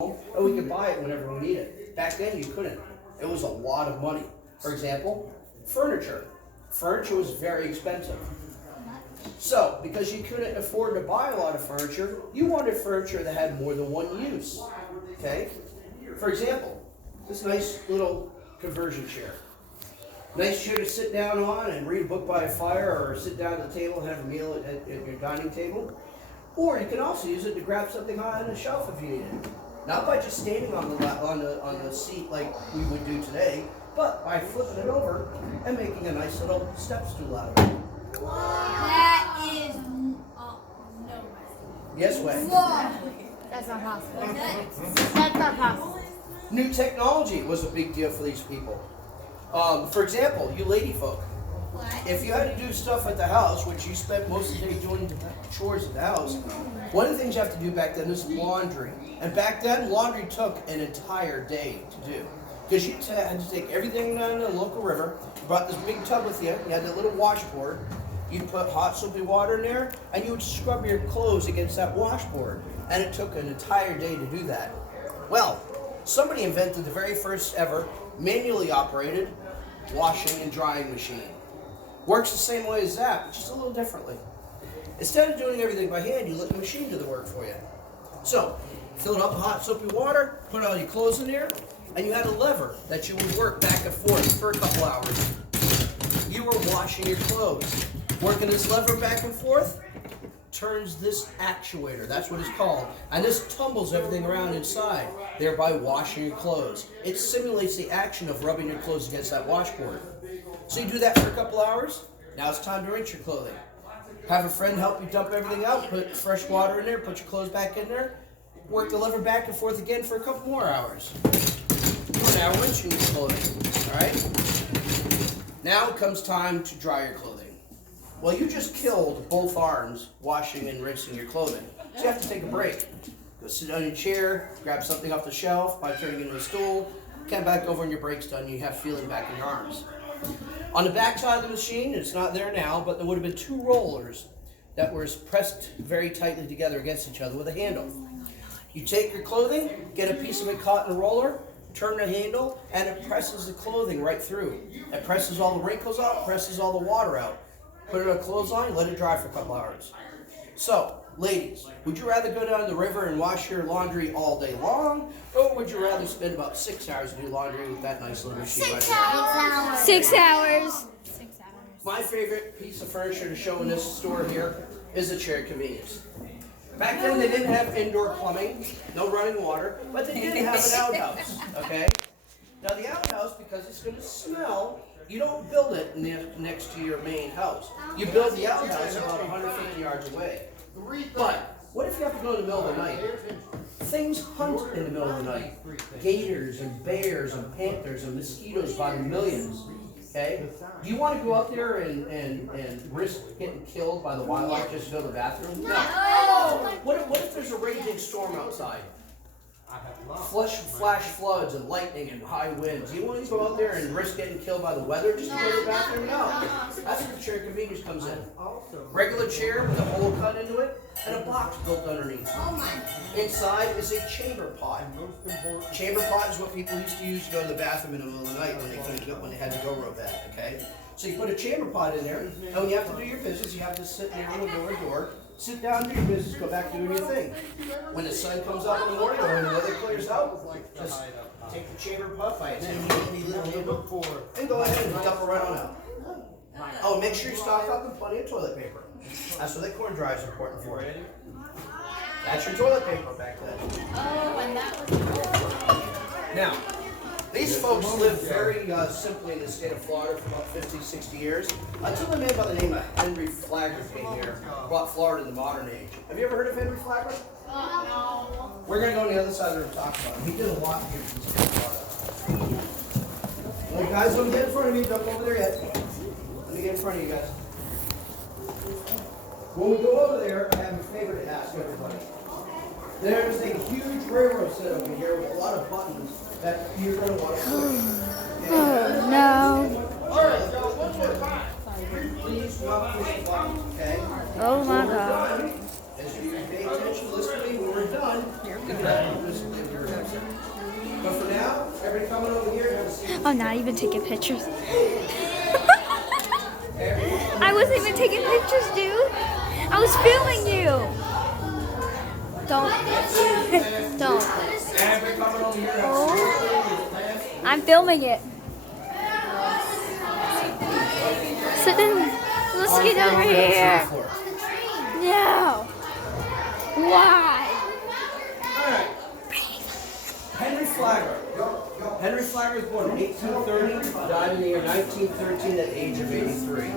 and we could buy it whenever we need it. Back then, you couldn't. It was a lot of money. For example, furniture. Furniture was very expensive. So, because you couldn't afford to buy a lot of furniture, you wanted furniture that had more than one use. Okay? For example, this nice little conversion chair. Nice chair to sit down on and read a book by a fire, or sit down at the table and have a meal at your dining table. Or you can also use it to grab something high on the shelf if you need it. Not by just standing on the seat like we would do today, but by flipping it over and making a nice little step stool out of it. That is no. Yes, way. That's not possible. That's not possible. New technology was a big deal for these people. For example, you lady folk. If you had to do stuff at the house, which you spent most of the day doing chores at the house, one of the things you have to do back then is laundry. And back then, laundry took an entire day to do. Because you had to take everything down to the local river, you brought this big tub with you had that little washboard, you'd put hot soapy water in there, and you would scrub your clothes against that washboard. And it took an entire day to do that. Well, somebody invented the very first ever manually operated washing and drying machine. Works the same way as that, but just a little differently. Instead of doing everything by hand, you let the machine do the work for you. So, fill it up with hot soapy water, put all your clothes in there, and you had a lever that you would work back and forth for a couple hours. You were washing your clothes. Working this lever back and forth turns this actuator, that's what it's called, and this tumbles everything around inside, thereby washing your clothes. It simulates the action of rubbing your clothes against that washboard. So you do that for a couple hours, now it's time to rinse your clothing. Have a friend help you dump everything out, put fresh water in there, put your clothes back in there, work the lever back and forth again for a couple more hours. You're now rinsing your clothing, alright? Now it comes time to dry your clothing. Well, you just killed both arms washing and rinsing your clothing. So you have to take a break. Go sit on your chair, grab something off the shelf by turning it into a stool, come back over when your break's done and you have feeling back in your arms. On the back side of the machine, it's not there now, but there would have been two rollers that were pressed very tightly together against each other with a handle. You take your clothing, get a piece of it caught in a roller, turn the handle, and it presses the clothing right through. It presses all the wrinkles out, presses all the water out. Put it on clothesline, let it dry for a couple hours. So, ladies, would you rather go down the river and wash your laundry all day long, or would you rather spend about 6 hours to do laundry with that nice little machine right there? 6 hours. My favorite piece of furniture to show in this store here is the chair convenience. Back then they didn't have indoor plumbing, no running water, but they did have an outhouse, okay? Now the outhouse, because it's going to smell, you don't build it next to your main house. You build the outhouse about 150 yards away. But what if you have to go in the middle of the night? Things hunt in the middle of the night. Gators and bears and panthers and mosquitoes by the millions. Okay? Do you want to go out there and risk getting killed by the wildlife just to go to the bathroom? No. What if there's a raging storm outside? Flash floods and lightning and high winds. Do you want to go out there and risk getting killed by the weather just to go to the bathroom? No. That's where the chair convenience comes in. Regular chair with a hole cut into it and a box built underneath. Inside is a chamber pot. Chamber pot is what people used to use to go to the bathroom in the middle of the night when they had to go real bad. Okay. So you put a chamber pot in there, and when you have to do your business, you have to sit there on the door. Sit down, do your business, go back doing your thing. When the sun comes up in the morning or when the weather clears out, just take the chamber pot by its handy little handle and go ahead and dump it right on out. Oh, make sure you stock up with plenty of toilet paper. That's what that corn dry is important for. That's your toilet paper back then. Oh, and that was. Now, these folks lived very simply in the state of Florida for about 50, 60 years, until a man by the name of Henry Flagler came here, brought Florida in the modern age. Have you ever heard of Henry Flagler? No. We're going to go on the other side of the room and talk about him. He did a lot here for the state of Florida. Well, guys, let me get in front of me. Don't go over there yet. Let me get in front of you guys. When we go over there, I have a favor to ask everybody. There's a huge railroad set over here with a lot of buttons that you're going to want to push. Oh, no. All right, let's go one more time. Please do not push the buttons, okay? Oh, my When we're God. done, as you pay attention, listen to me, when we're done, you can just live your I'm not even taking pictures. I wasn't even taking pictures, dude. I was filming you. Don't. Don't. Oh. I'm filming it. So then, let's get over here. No. Why? Alright. Henry Flagler. Henry Flagler was born in 1830, died in the year 1913 at the age of 83.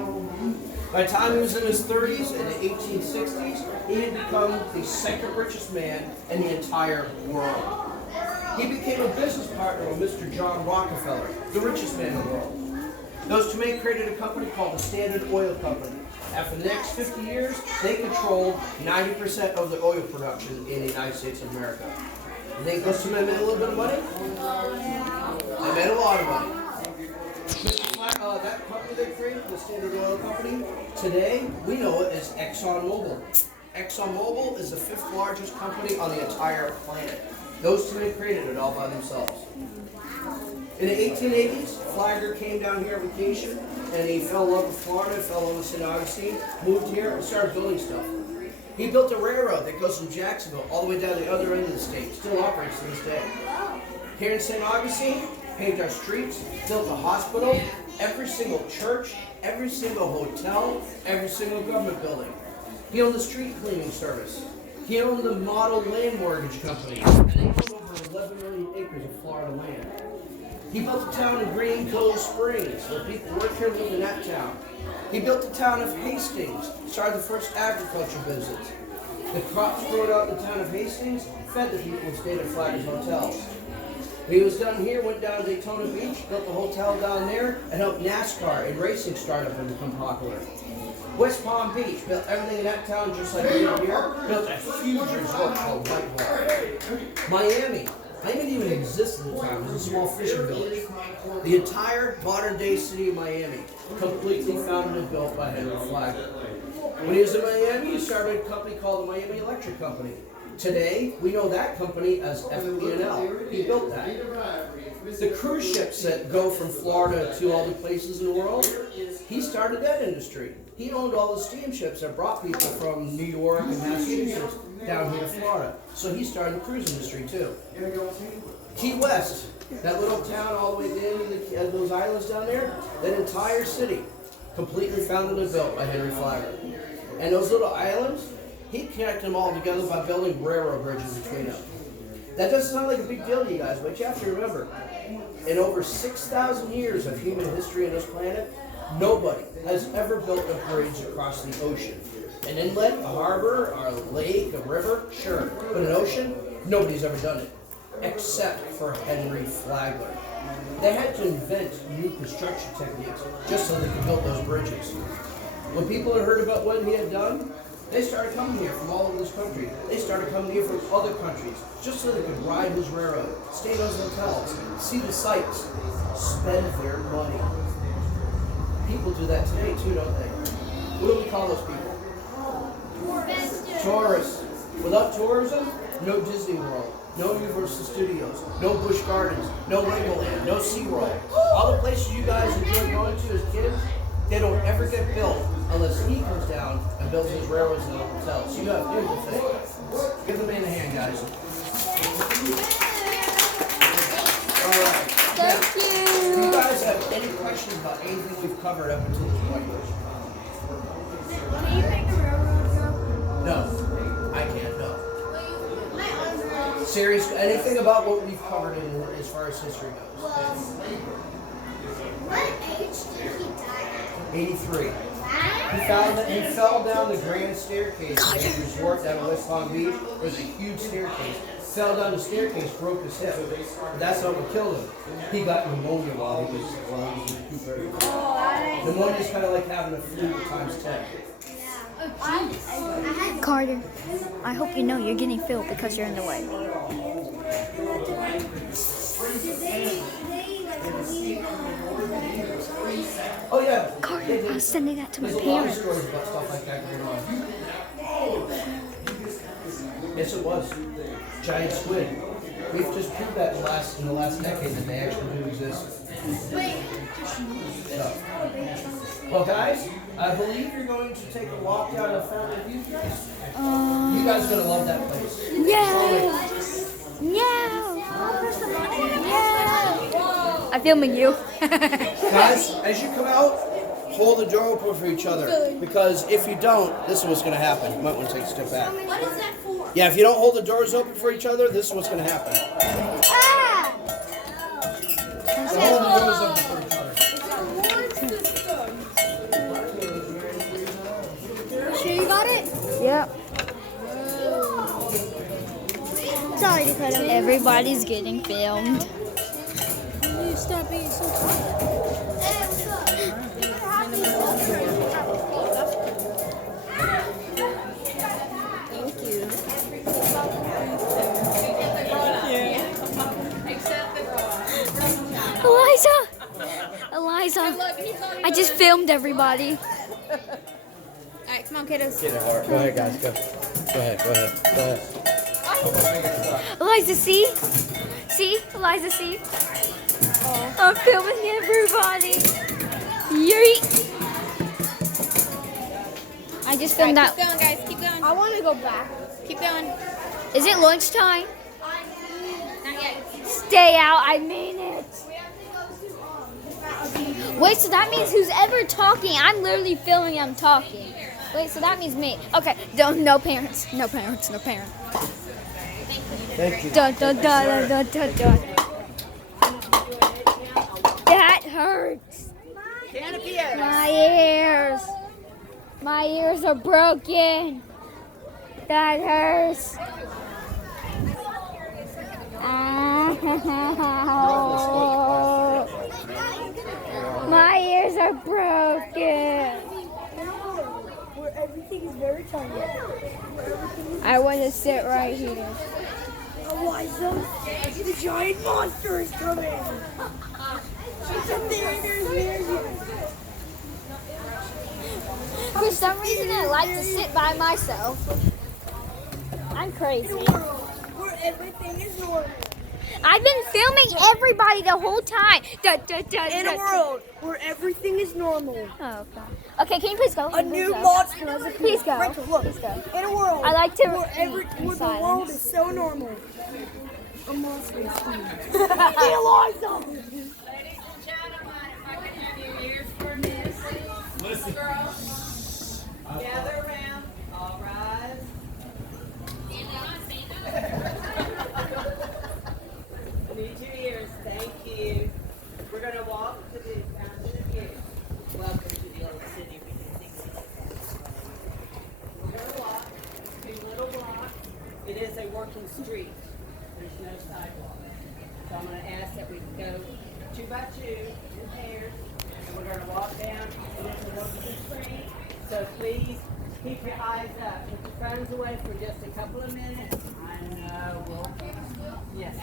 By the time he was in his 30s, in the 1860s, he had become the second richest man in the entire world. He became a business partner with Mr. John Rockefeller, the richest man in the world. Those two men created a company called the Standard Oil Company. After the next 50 years, they controlled 90% of the oil production in the United States of America. You think those two men made a little bit of money? They made a lot of money. That company they created, the Standard Oil Company, today we know it as ExxonMobil. ExxonMobil is the 5th largest company on the entire planet. Those two men created it all by themselves. In the 1880s, Flagler came down here on vacation, and he fell in love with Florida, fell in love with St. Augustine, moved here, and started building stuff. He built a railroad that goes from Jacksonville all the way down the other end of the state, still operates to this day. Here in St. Augustine, paved our streets, built a hospital, every single church, every single hotel, every single government building. He owned the street cleaning service. He owned the model land mortgage company, and they owned over 11 million acres of Florida land. He built a town in Green Cove Springs, where people work here live in that town. He built the town of Hastings, started the first agriculture business. The crops grown out in the town of Hastings fed the people who stayed at Flagler's hotels. When he was done here, went down to Daytona Beach, built a hotel down there, and helped NASCAR and racing startup and become popular. West Palm Beach built everything in that town just like we did here, built a huge resort called Whitehall. Miami didn't even exist at the time. It was a small fishing village. The entire modern-day city of Miami, completely founded and built by Henry Flagler. When he was in Miami, he started a company called the Miami Electric Company. Today, we know that company as FP&L. He built that. The cruise ships that go from Florida to all the places in the world, he started that industry. He owned all the steamships that brought people from New York and Massachusetts down here to Florida. So he started the cruise industry too. Key West, that little town all the way in those islands down there, that entire city, completely founded and built by Henry Flagler. And those little islands, he connected them all together by building railroad bridges between them. That doesn't sound like a big deal to you guys, but you have to remember, in over 6,000 years of human history on this planet, nobody has ever built a bridge across the ocean. An inlet, a harbor, a lake, a river, sure. But an ocean, nobody's ever done it, except for Henry Flagler. They had to invent new construction techniques just so they could build those bridges. When people had heard about what he had done, they started coming here from all over this country. They started coming here from other countries just so they could ride his railroad, stay in those hotels, see the sights, spend their money. People do that today too, don't they? What do we call those people? Tourists. Without tourism, no Disney World, no Universal Studios, no Busch Gardens, no Legoland, no SeaWorld. All the places you guys enjoy going to as kids, they don't ever get built unless he comes down and builds his railroads and hotels. So you have to do the thing. Give the man a hand, guys. All right. Thank you. Do you guys have any questions about anything we've covered up until this point? Can you make a railroad joke? No, I can't. No. Serious? Anything about what we've covered in as far as history goes? What age did he die? 83. He fell down the grand staircase at his resort down in West Palm Beach. It was a huge staircase. Fell down the staircase, broke his hip. That's not what killed him. He got pneumonia while he was recuperating. Pneumonia is kind of like having a flu times 10. Carter, I hope you know you're getting filled because you're in the way. Oh yeah. Carter, I was sending that to my There's a lot of parents. stories about stuff like that going on. Yes, it was. Giant squid. We've just proved that in the last decade that they actually do exist. So. Well, guys, I believe you're going to take a walk down the Fountain View, guys. You guys are going to love that place. Yeah. I'm filming you. Guys, as you come out, hold the door open for each other. Because if you don't, this is what's going to happen. You might want to take a step back. What is that for? Yeah, if you don't hold the doors open for each other, this is what's going to happen. Ah! So hold the doors open for each other. Sure you got it? Yep. Sorry to cut him. Everybody's getting filmed. Stop being so quiet. Thank you. Eliza, I just filmed everybody. Alright, come on, kiddos. Go ahead, guys. Go ahead. Eliza, see? See? Eliza, see? I'm filming everybody. Yeet. I just filmed that. Keep going, guys. Keep going. I want to go back. Keep going. Is it lunchtime? Not yet. Stay out, I mean it. Wait, so that means who's ever talking, I'm literally filming I'm talking. Wait, so that means me. Okay, no parents. No parents. Thank you. Dun, dun, dun, dun, dun, dun. That hurts. My ears are broken. That hurts. Ow. My ears are broken. Where everything is very tiny. I want to sit right here. Eliza, the giant monster is coming. She's up there. For some reason, I like to sit by myself. I'm crazy. Where everything is normal. I've been filming everybody the whole time. In a world where everything is normal. Oh, God. Okay, can you please go? A new monster has appeared. Please go. Rachel, look. Please go. In a world I like to where the silence. world is so normal. A monster is coming. Eliza! Gather around. All rise. I need your ears. Thank you. We're going to walk to the Fountain of Youth. Welcome to the old city. We're going to walk 2 little blocks. It is a working street. There's no sidewalk. So I'm going to ask that we go 2 by 2 in pairs. And we're going to walk down and it's a working street. So please keep your eyes up. Put your phones away for just a couple of minutes. I know. Yes.